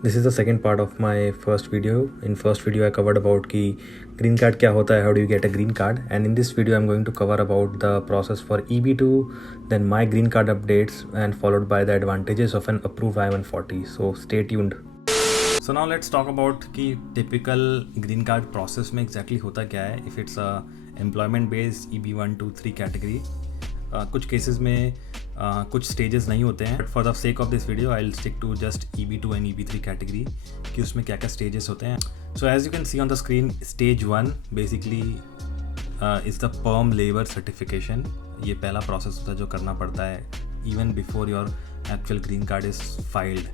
This is the second part of my first video. In first video I covered about कि green card क्या होता है, how do you get a green card, and in this video I'm going to cover about the process for EB2, then my green card updates, and followed by the advantages of an approved I-140. So stay tuned. So now let's talk about कि typical green card process में exactly होता क्या है if it's a employment based EB1, 2, 3 category. कुछ cases में कुछ stages नहीं होते हैं, but for the sake of this video I will stick to just EB2 and EB3 category कि उसमें क्या क्या स्टेजेस होते हैं. So as you can see on the screen, stage 1 basically is the perm labour certification. ये पहला process होता है जो करना पड़ता है even before your actual green card is filed.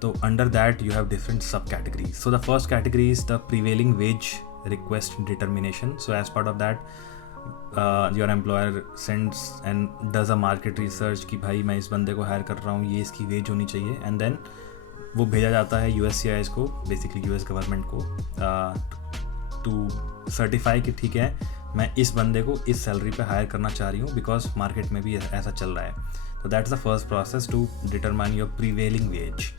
तो under that you have different sub categories. So the first category is the prevailing wage request determination. So as part of that your employer sends and does a market research कि भाई मैं इस बंदे को higher कर रहा हूँ, ये इसकी वेज होनी चाहिए, एंड देन वो भेजा जाता है USCIS को, बेसिकली US गवर्नमेंट को, टू सर्टिफाई कि ठीक है मैं इस बंदे को इस सैलरी पे हायर करना चाह रही हूँ बिकॉज मार्केट में भी ऐसा चल रहा है. तो that's the first process to determine your prevailing wage.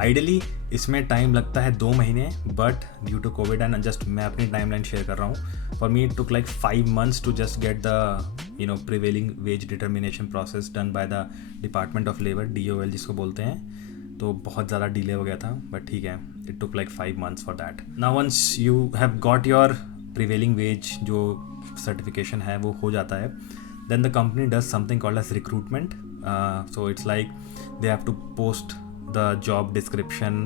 Ideally इसमें टाइम लगता है 2 महीने, but due to covid and just मैं अपनी टाइमलाइन शेयर कर रहा हूँ. For me it took like 5 months to just get the prevailing wage determination process done by the department of labour, DOL जिसको बोलते हैं. तो बहुत ज़्यादा डिले हो गया था, बट ठीक है, it took like 5 months for that. Now once you have got your prevailing wage जो सर्टिफिकेशन है वो हो जाता है, then the company does something called as recruitment. So it's like they have to post the job description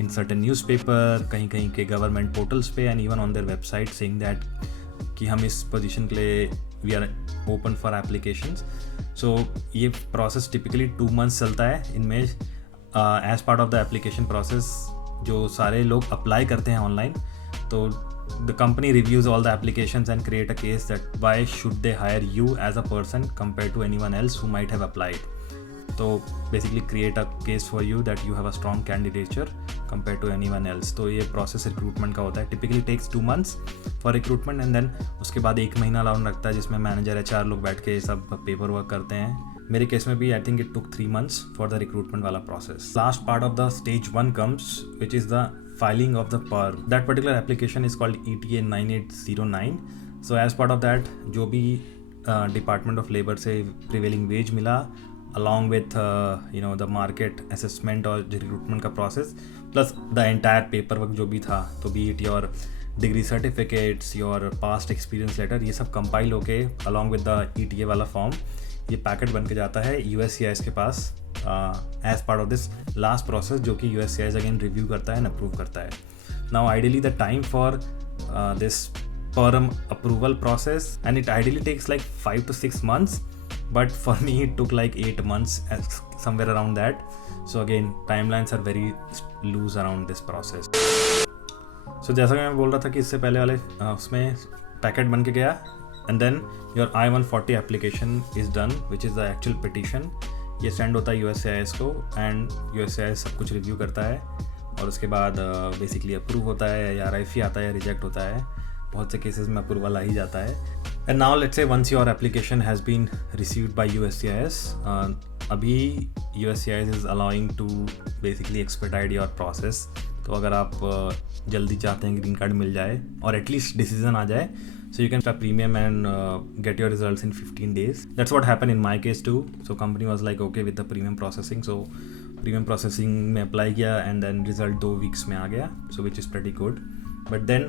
in certain newspaper, कहीं के government portals पे, and even on their website saying that कि हम इस position के लिए we are open for applications. So ये process typically 2 months चलता है. इनमें as part of the application process जो सारे लोग apply करते हैं online, तो the company reviews all the applications and create a case that why should they hire you as a person compared to anyone else who might have applied. तो basically create a case for you that you have a strong candidature compare to anyone else. तो ये process recruitment का होता है. Typically takes 2 months for recruitment, and then उसके बाद 1 महीना round रखता है जिसमें मैनेजर HR लोग बैठ के सब पेपर वर्क करते हैं. मेरे केस में भी I think it took 3 months for the recruitment वाला process. Last part of the stage 1 comes which is the filing of the perm. That particular application is called ETA 9809. So as part of that जो भी department of labour से prevailing wage मिला, along with the market assessment और recruitment का process plus the entire paperwork जो भी था, तो be it your degree certificates, your past experience letter, ये सब compile होके along with the ETA वाला form ये पैकेट बन के जाता है USCIS के पास as part of this last process जो कि USCIS again review करता है and approve करता है. Now ideally the time for this perm approval process, and it ideally takes like 5 to 6 months, but for me it took like 8 months, somewhere around that. So again timelines are very loose around this process. So जैसा कि मैं बोल रहा था कि इससे पहले वाले उसमें पैकेट बन के गया, and then your I-140 application is done, which is the actual petition. ये सेंड होता है USCIS को, and USCIS सब कुछ रिव्यू करता है और उसके बाद बेसिकली अप्रूव होता है या RFE आता है या रिजेक्ट होता है. बहुत से केसेस में अप्रूवल आ ही जाता है. And now let's say once your application has been received by USCIS, अभी USCIS is allowing to basically expedite your process. तो अगर आप जल्दी चाहते हैं ग्रीन कार्ड मिल जाए और एटलीस्ट डिसीजन आ जाए, so you can start premium and get your results in 15 days. That's what happened in my case too. So company was like okay with the premium processing. So premium processing में apply किया and then result 2 weeks में आ गया, so which is pretty good. But then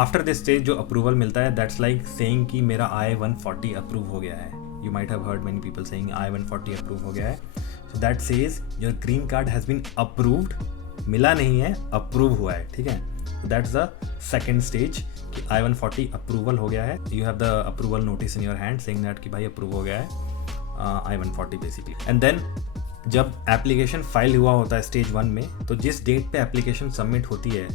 after this stage जो approval मिलता है, that's like saying कि मेरा I-140 approve हो गया है. You might have heard many people saying I-140 approve हो गया है. So that says your green card has been approved. मिला नहीं है, approve हुआ है, ठीक है. So that's the second stage कि I-140 approval हो गया है. You have the approval notice in your hand saying that कि भाई approve हो गया है I-140 basically. And then जब application file हुआ होता है stage 1 में, तो जिस date पे application submit होती है,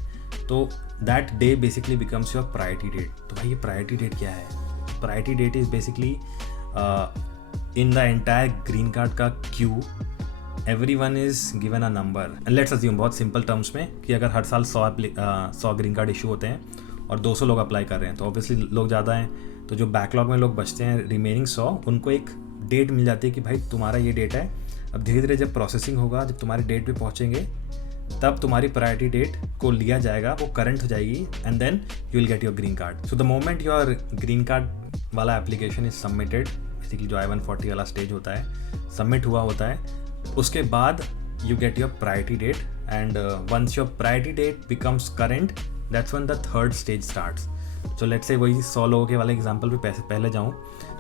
तो that day basically becomes your priority date. तो भाई ये priority date क्या है? Priority date is basically in the entire green card का queue, everyone is given a number. And let's assume बहुत simple terms में कि अगर हर साल 100 green card issue होते हैं और 200 लोग अप्लाई कर रहे हैं, तो obviously लोग ज़्यादा हैं, तो जो बैकलॉग में लोग बचते हैं रिमेनिंग 100, उनको एक डेट मिल जाती है कि भाई तुम्हारा ये डेट है, अब धीरे धीरे जब प्रोसेसिंग होगा, जब तुम्हारी डेट पे पहुँचेंगे, तब तुम्हारी प्रायोरिटी डेट को लिया जाएगा, वो करंट हो जाएगी, and then you will get your green card. So the moment your green card वाला एप्लीकेशन इज सबमिटेड, बेसिकली जो I-140 वाला स्टेज होता है सबमिट हुआ होता है, उसके बाद you get your priority date, and once your priority date becomes current, that's when the third stage starts. So let's say वही 100 लोगों के वाले एग्जांपल पे पहले जाऊँ,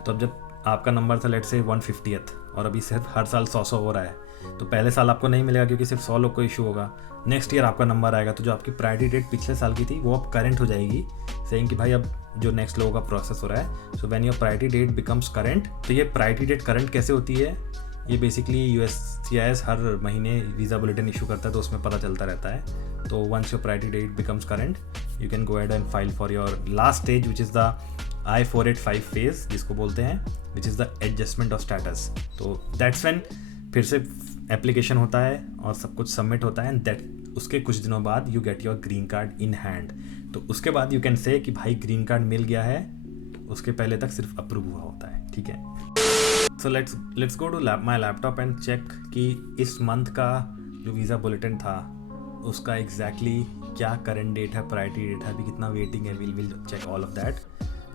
तो अब जब आपका नंबर था लेट्स से 150th और अभी सिर्फ हर साल 100 हो रहा है, तो पहले साल आपको नहीं मिलेगा क्योंकि सिर्फ 100 लोग को इशू होगा. नेक्स्ट ईयर आपका नंबर आएगा, तो जो आपकी प्रायोरिटी डेट पिछले साल की थी वो अब करंट हो जाएगी, सेइंग कि भाई अब जो नेक्स्ट लोगों का प्रोसेस हो रहा है. So when your priority date becomes current, तो ये प्रायोरिटी डेट करंट कैसे होती है, ये बेसिकली USCIS हर महीने वीज़ा बुलेटिन इशू करता है, तो उसमें पता चलता रहता है. तो once your priority date becomes current, you can go ahead and file for your last stage which is the I-485 phase जिसको बोलते हैं, which is the adjustment of status. तो दैट्स व्हेन फिर से एप्लीकेशन होता है और सब कुछ सबमिट होता है, एंड दैट उसके कुछ दिनों बाद you get your green card in hand. तो उसके बाद यू कैन से कि भाई ग्रीन कार्ड मिल गया है, उसके पहले तक सिर्फ अप्रूव हुआ होता है. ठीक है. So let's go to my laptop and check कि इस मंथ का जो वीज़ा बुलेटिन था उसका एग्जैक्टली क्या करंट डेट है, प्रायोरिटी डेट है, अभी कितना वेटिंग है. Will check all of that.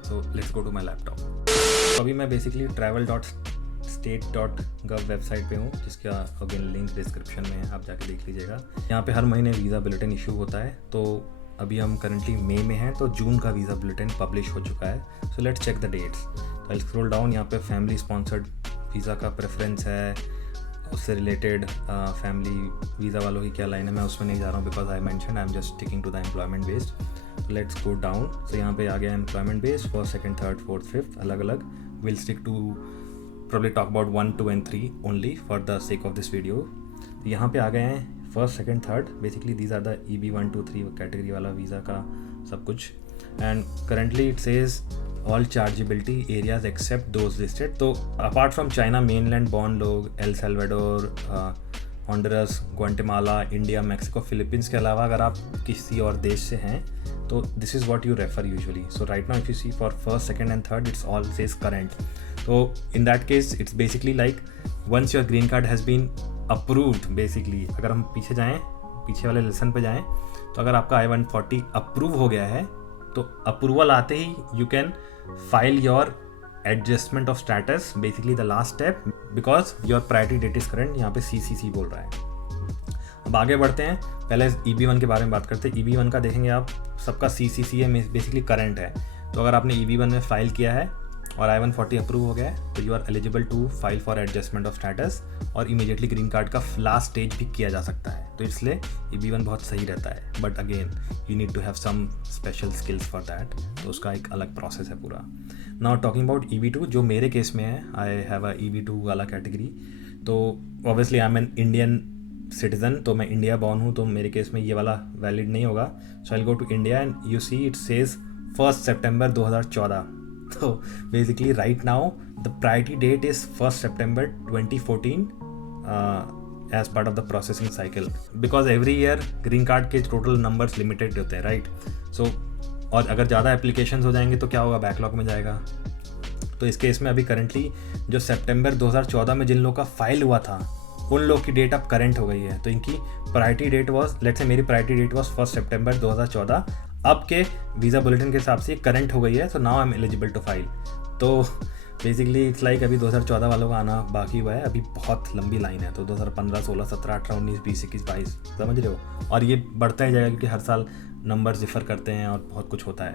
So let's go to my laptop. तो अभी मैं बेसिकली travel.state.gov वेबसाइट पे हूँ, जिसका अगेन लिंक डिस्क्रिप्शन में है, आप जाके देख लीजिएगा. यहाँ पे हर महीने वीज़ा बुलेटिन इशू होता है. तो अभी हम करंटली मई में हैं, तो जून का वीज़ा बुलेटिन पब्लिश हो चुका है. So let's check the dates. तो आई स्क्रॉल डाउन, यहाँ पे फैमिली स्पॉन्सर्ड वीज़ा का प्रेफरेंस है, उससे रिलेटेड फैमिली वीज़ा वालों की क्या लाइन है, मैं उसमें नहीं जा रहा हूँ because I mention I am just sticking to the employment based. Let's go down. So यहाँ पे आ गया employment based, first, second, third, fourth, fifth अलग अलग. Will stick to probably talk about 1, 2 and 3 only for the sake of this video. तो यहाँ पे आ गए हैं first, second, third, basically these are the EB 1, 2, 3 category वाला वीज़ा का सब कुछ. And currently it says all chargeability areas except those listed. तो apart from China mainland born लोग, El Salvador, Honduras, Guatemala, India, Mexico, Philippines के अलावा अगर आप किसी और देश से हैं, तो this is what you refer usually. So right now if you see for first, second and third, it's all says current. तो in that case it's basically like once your green card has been approved. Basically अगर हम पीछे जाएँ, पीछे वाले lesson पे जाएँ, तो अगर आपका I-140 अप्रूव हो गया है, तो अप्रूवल आते ही you can file your adjustment of status, basically the last step, because your priority date is current. यहाँ पे CCC बोल रहा है. अब आगे बढ़ते हैं, पहले EB1 के बारे में बात करते हैं. EB1 का देखेंगे आप, सबका CCC है, बेसिकली करंट है. तो अगर आपने EB1 में फाइल किया है और I-140 अप्रूव हो गया है, तो you are eligible to file for adjustment of status, और इमीडिएटली ग्रीन कार्ड का लास्ट स्टेज भी किया जा सकता है. तो इसलिए EB1 बहुत सही रहता है. But again you need to have some special skills for that, तो उसका एक अलग प्रोसेस है पूरा. नाउ टॉकिंग अबाउट EB2, जो मेरे केस में है, आई हैव अ EB2 वाला कैटेगरी. तो obviously I am an Indian citizen, तो मैं इंडिया बॉर्न हूँ, तो मेरे केस में ये वाला वैलिड नहीं होगा. So I will go to India and you see it says 1 सितंबर 2014. तो basically right now the priority date is 1 सितंबर 2014 as part of the processing cycle, because every year green card के total numbers limited होते हैं, right. सो और अगर ज़्यादा applications हो जाएंगे तो क्या होगा, बैकलॉग में जाएगा. तो इस केस में अभी करंटली जो सितंबर 2014 में जिन लोगों का फाइल हुआ था, उन लोग की डेट अब करंट हो गई है. तो इनकी priority date was, let's say मेरी प्रायोरिटी डेट वॉज 1 सितंबर 2014, अब के वीज़ा बुलेटिन के हिसाब से करंट हो गई है. So now I am eligible to file. तो बेसिकली इट्स लाइक अभी 2014 वालों का आना बाकी हुआ है, अभी बहुत लंबी लाइन है. तो 2015, 16, 17, 18, 19, 20, 21, 22, समझ रहे हो. और ये बढ़ता ही जाएगा क्योंकि हर साल नंबर डिफर करते हैं और बहुत कुछ होता है.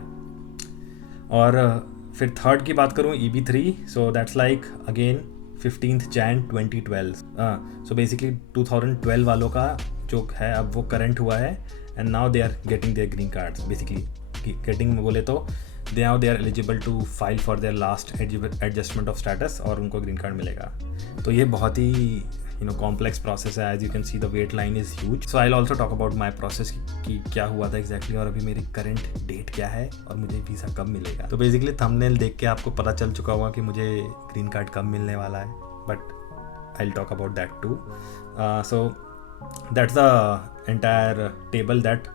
और फिर थर्ड की बात करूँ, EB3, so that's like again 15th Jan 2012. So basically 2012 वालों का जो है अब वो करंट हुआ है, and now they are getting their green cards. Basically getting बोले तो they are eligible to file for their last adjustment of status, और उनको ग्रीन कार्ड मिलेगा. तो ये बहुत ही कॉम्प्लेक्स प्रोसेस है. As you can see the wait line is huge. So I will also talk about my process कि क्या हुआ था एग्जैक्टली, और अभी मेरी करंट डेट क्या है और मुझे वीज़ा कब मिलेगा. तो बेसिकली थंबनेल देख के आपको पता चल चुका होगा कि मुझे ग्रीन कार्ड कब मिलने वाला है, but I will talk about that too. So that's the entire table that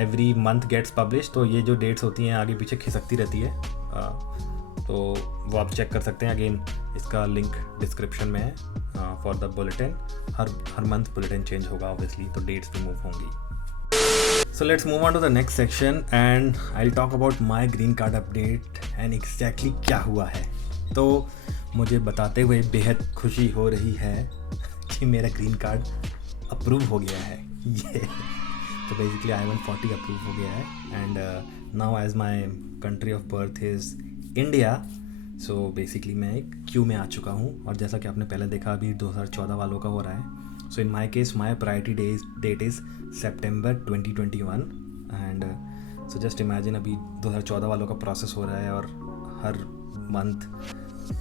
every month gets publish. तो ये जो डेट्स होती हैं आगे पीछे खिसकती रहती है. तो वो आप चेक कर सकते हैं। अगेन इसका लिंक डिस्क्रिप्शन में है for the bulletin. Her month bulletin change होगा ऑब्वियसली, तो डेट्स भी मूव होंगी। So let's move on to the next section and I'll talk about my green card update and exactly क्या हुआ है। तो मुझे बताते हुए बेहद खुशी हो रही है कि मेरा ग्रीन कार्ड अप्रूव हो गया है। ये तो बेसिकली I-140 अप्रूव हो गया है and now as my country of birth is India, so basically मैं एक क्यू में आ चुका हूँ। और जैसा कि आपने पहले देखा अभी 2014 वालों का हो रहा है। So in my case, my priority date is September 2021 and so just imagine अभी 2014 वालों का प्रोसेस हो रहा है और हर मंथ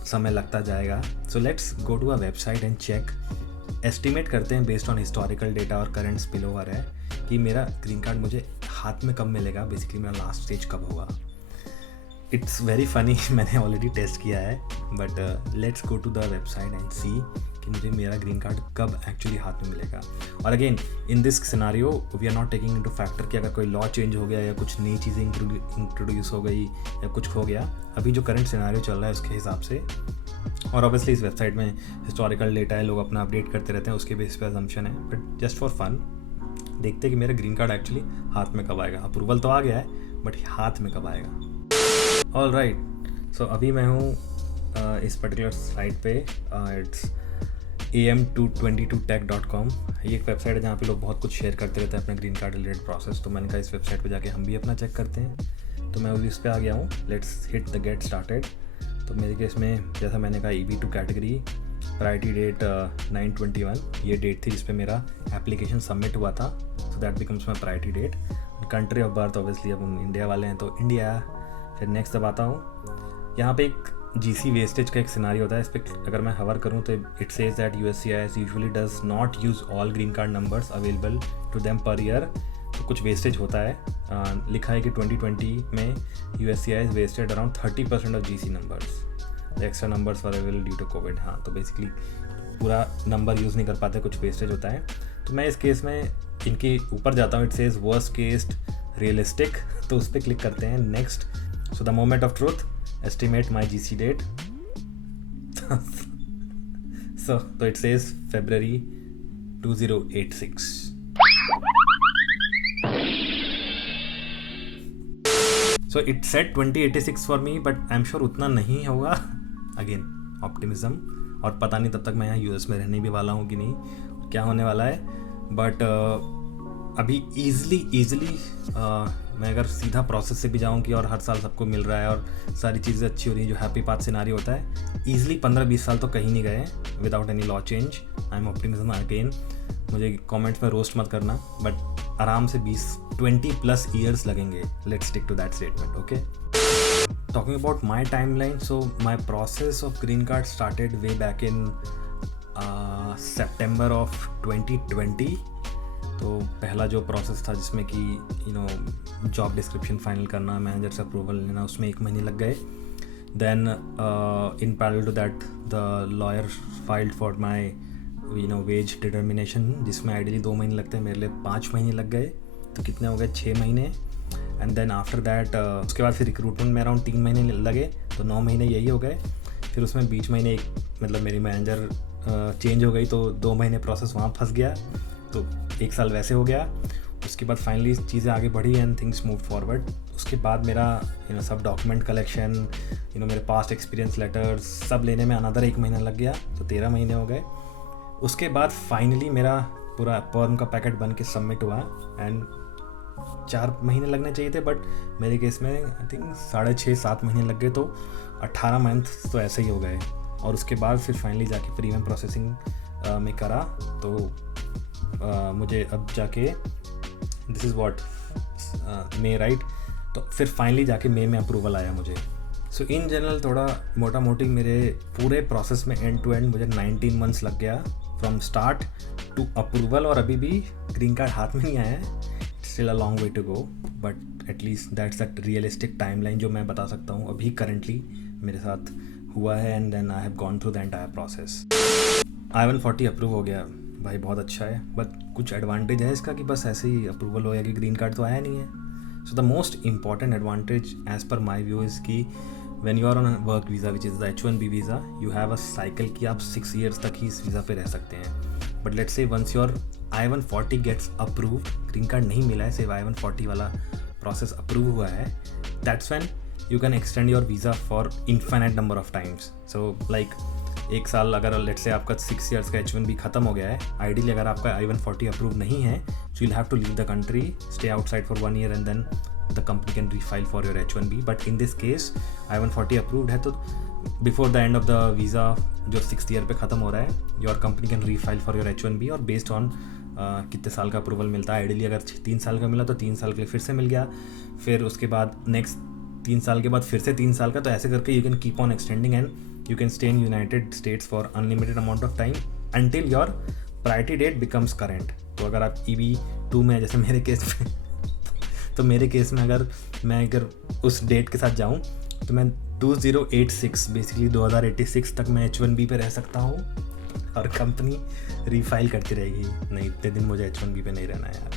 समय लगता जाएगा। So let's go to a website and check, estimate करते हैं बेस्ड ऑन हिस्टोरिकल डेटा और करंट स्पिल ओवर है कि मेरा ग्रीन कार्ड मुझे हाथ में कब मिलेगा, बेसिकली मेरा लास्ट स्टेज कब होगा। इट्स वेरी फनी, मैंने ऑलरेडी टेस्ट किया है but let's go to the website and see कि मुझे मेरा ग्रीन कार्ड कब एक्चुअली हाथ में मिलेगा। और again in this scenario we are not taking into factor कि अगर कोई लॉ चेंज हो गया या कुछ नई चीज़ें इंट्रोड्यूस हो गई या कुछ हो गया, अभी जो करंट सिनारियो चल रहा है उसके हिसाब से। और ऑब्वियसली इस वेबसाइट में हिस्टोरिकल डेटा है, लोग अपना अपडेट करते रहते हैं, उसके बेस पे असम्पशन है। बट जस्ट फॉर फन देखते हैं कि मेरा ग्रीन कार्ड एक्चुअली हाथ में कब आएगा। अप्रूवल तो आ गया है बट हाथ में कब आएगा। ऑल राइट, सो अभी मैं हूँ इस पर्टिकुलर साइट पे, इट्स am222tech.com। ये एक वेबसाइट है जहाँ पे लोग बहुत कुछ शेयर करते रहते हैं अपने ग्रीन कार्ड रिलेटेड प्रोसेस। तो मैंने कहा इस वेबसाइट पे जाके हम भी अपना चेक करते हैं। तो मैं इस पे आ गया हूँ। Let's hit the get started. तो मेरे केस में जैसा मैंने कहा EB2 कैटेगरी, प्रायोरिटी डेट 9/21 ये डेट थी जिस पे मेरा एप्लीकेशन सबमिट हुआ था। So that becomes my priority date. Country of birth obviously अब हम इंडिया वाले हैं तो इंडिया। फिर नेक्स्ट अब आता हूँ, यहाँ पे एक GC वेस्टेज का एक सिनारी होता है। इस पर अगर मैं हवर करूँ तो it says that USCIS usually does not use all green card numbers available to them per year. तो कुछ वेस्टेज होता है। लिखा है कि 2020 में USCIS wasted around 30% of GC numbers, the extra numbers for available due to covid. हाँ, तो बेसिकली पूरा नंबर यूज़ नहीं कर पाते, कुछ वेस्टेज होता है। तो मैं इस केस में इनके ऊपर जाता हूँ, it says worst case realistic, तो उस पर क्लिक करते हैं। Next, so the moment of truth, estimate my GC date so it says February 2086। so it said 2086 for me but I'm sure उतना नहीं होगा। again optimism, और पता नहीं तब तक मैं यहाँ US में रहने भी वाला हूँ कि नहीं, क्या होने वाला है। बट अभी ईज़िली मैं अगर सीधा प्रोसेस से भी जाऊँ कि और हर साल सबको मिल रहा है और सारी चीज़ें अच्छी हो रही हैं, जो हैप्पी पाथ सिनारी होता है, ईज़िली 15-20 साल तो कहीं नहीं गए without any law change. I am optimism again. मुझे कमेंट्स में रोस्ट मत करना, बट आराम से 20+ ईयर्स लगेंगे। Let's stick to that statement, okay. Talking about my time line, so my process of green card started way back in September of 2020। तो पहला जो प्रोसेस था जिसमें कि जॉब डिस्क्रिप्शन फाइनल करना, मैनेजर से अप्रूवल लेना, उसमें 1 महीने लग गए। Then in parallel to that the lawyer filed for my wage determination, जिसमें आइडियली 2 महीने लगते हैं, मेरे लिए 5 महीने लग गए। तो कितने हो गए, 6 महीने। एंड देन आफ्टर दैट उसके बाद फिर रिक्रूटमेंट में अराउंड 3 महीने लगे, तो 9 महीने यही हो गए। फिर उसमें बीच महीने मतलब मेरी मैनेजर चेंज हो गई, तो 2 महीने प्रोसेस वहाँ फंस गया, तो 1 साल वैसे हो गया। उसके बाद फाइनली चीज़ें आगे बढ़ी एंड थिंग्स मूव फॉरवर्ड। उसके बाद मेरा सब डॉक्यूमेंट कलेक्शन, मेरे पास्ट एक्सपीरियंस लेटर्स सब लेने में अनदर 1 महीना लग गया, तो 13 महीने हो गए। उसके बाद फाइनली मेरा पूरा पर्म का पैकेट बन के सबमिट हुआ एंड 4 महीने लगने चाहिए थे, बट मेरे केस में आई थिंक 6.5-7 महीने लग गए, तो 18 मंथ तो ऐसे ही हो गए। और उसके बाद फिर फाइनली जाके प्रीमियम प्रोसेसिंग में करा, तो मुझे अब जाके this is what may right, तो फिर फाइनली जाके मई में अप्रूवल आया मुझे। सो इन जनरल थोड़ा मोटा मोटी मेरे पूरे प्रोसेस में एंड टू एंड मुझे 19 मंथ्स लग गया फ्रॉम स्टार्ट टू अप्रूवल, और अभी भी ग्रीन कार्ड हाथ में नहीं आया है। Still a long way to go, but at least that's that realistic timeline जो मैं बता सकता हूँ अभी करंटली मेरे साथ हुआ है। And then I have gone through the entire process. I-140 approve हो गया भाई, बहुत अच्छा है। बट कुछ एडवांटेज है इसका कि बस ऐसे ही अप्रूवल हो गया कि ग्रीन कार्ड तो आया नहीं है। So the most important advantage as per my view is कि when you are on work visa which is the H1B visa, you have a cycle कि आप 6 years तक ही इस वीज़ा पे रह सकते हैं. But let's say once your I-140 gets approved, green card नहीं मिला है, सिर्फ I-140 वाला प्रोसेस अप्रूव हुआ है, that's when you can extend your visa for infinite number of times. So like 1 साल अगर लेट्स से आपका 6 years का H1B खत्म हो गया है, आइडियली अगर आपका I-140 अप्रूव नहीं है, सो you'll have to leave the country, stay outside for 1 year and then the company can refile for your H1B. But in this case I-140 approved है, तो before the end of the visa जो 6th year पे ख़त्म हो रहा है, your company can refile for your H1B और based on कितने साल का अप्रूवल मिलता है. आइडियली अगर 3 साल का मिला तो 3 साल के लिए फिर से मिल गया, फिर उसके बाद नेक्स्ट 3 साल के बाद फिर से 3 साल का, तो ऐसे करके you can keep on extending and you can stay in United States for unlimited amount of time until your priority date becomes current. तो अगर आप EB2 में, जैसे मेरे केस में तो मेरे केस में अगर मैं उस डेट के साथ जाऊं तो मैं 2086 बेसिकली 2086 तक मैं H1B पे रह सकता हूं और कंपनी रीफाइल करती रहेगी. नहीं, इतने दिन मुझे H1B पे नहीं रहना है यार.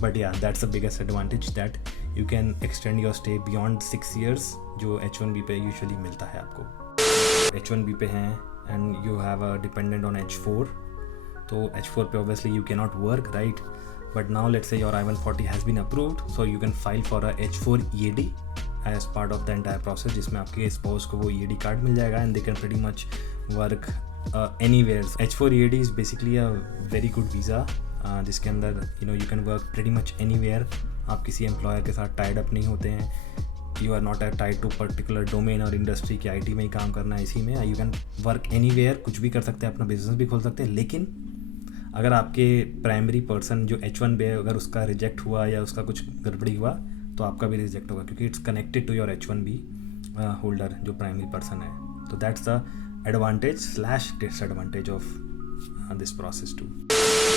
बट या that's the biggest advantage that you can extend your stay beyond 6 years जो H1B पे यूजुअली मिलता है आपको. H1B पे हैं and you have a dependent on H4, तो H4 पे obviously you can not work, right. But now let's say your I-140 has been approved, so you can file for a H4 EAD as part of the entire process, जिसमें आपके spouse को वो EAD card मिल जाएगा and they can pretty much work anywhere. H4 EAD is basically a very good visa जिसके अंदर you can work pretty much anywhere. आप किसी employer के साथ टाइड अप नहीं होते हैं, you are not tied to particular domain और इंडस्ट्री की IT में ही काम करना है. इसी में यू कैन वर्क एनीवेयर, कुछ भी कर सकते हैं, अपना बिजनेस भी खोल सकते हैं. लेकिन अगर आपके प्राइमरी पर्सन जो H1B है, अगर उसका रिजेक्ट हुआ या उसका कुछ गड़बड़ी हुआ तो आपका भी रिजेक्ट होगा, क्योंकि it's connected to your H1B holder जो प्राइमरी पर्सन है. तो that's the advantage disadvantage of this process too.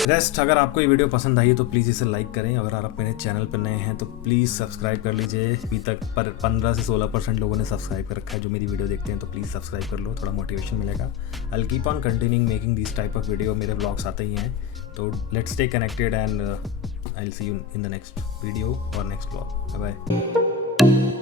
Rest, अगर आपको ये वीडियो पसंद आई है तो प्लीज़ इसे लाइक करें. अगर आप मेरे चैनल पर नए हैं तो प्लीज़ सब्सक्राइब कर लीजिए. अभी तक 15 से 16% लोगों ने सब्सक्राइब कर रखा है जो मेरी वीडियो देखते हैं, तो प्लीज़ सब्सक्राइब कर लो, थोड़ा मोटिवेशन मिलेगा. I will keep on continuing making this type of video. मेरे ब्लॉग्स आते ही हैं, तो let's stay connected and I will see you in the next video और नेक्स्ट ब्लॉग. Bye bye.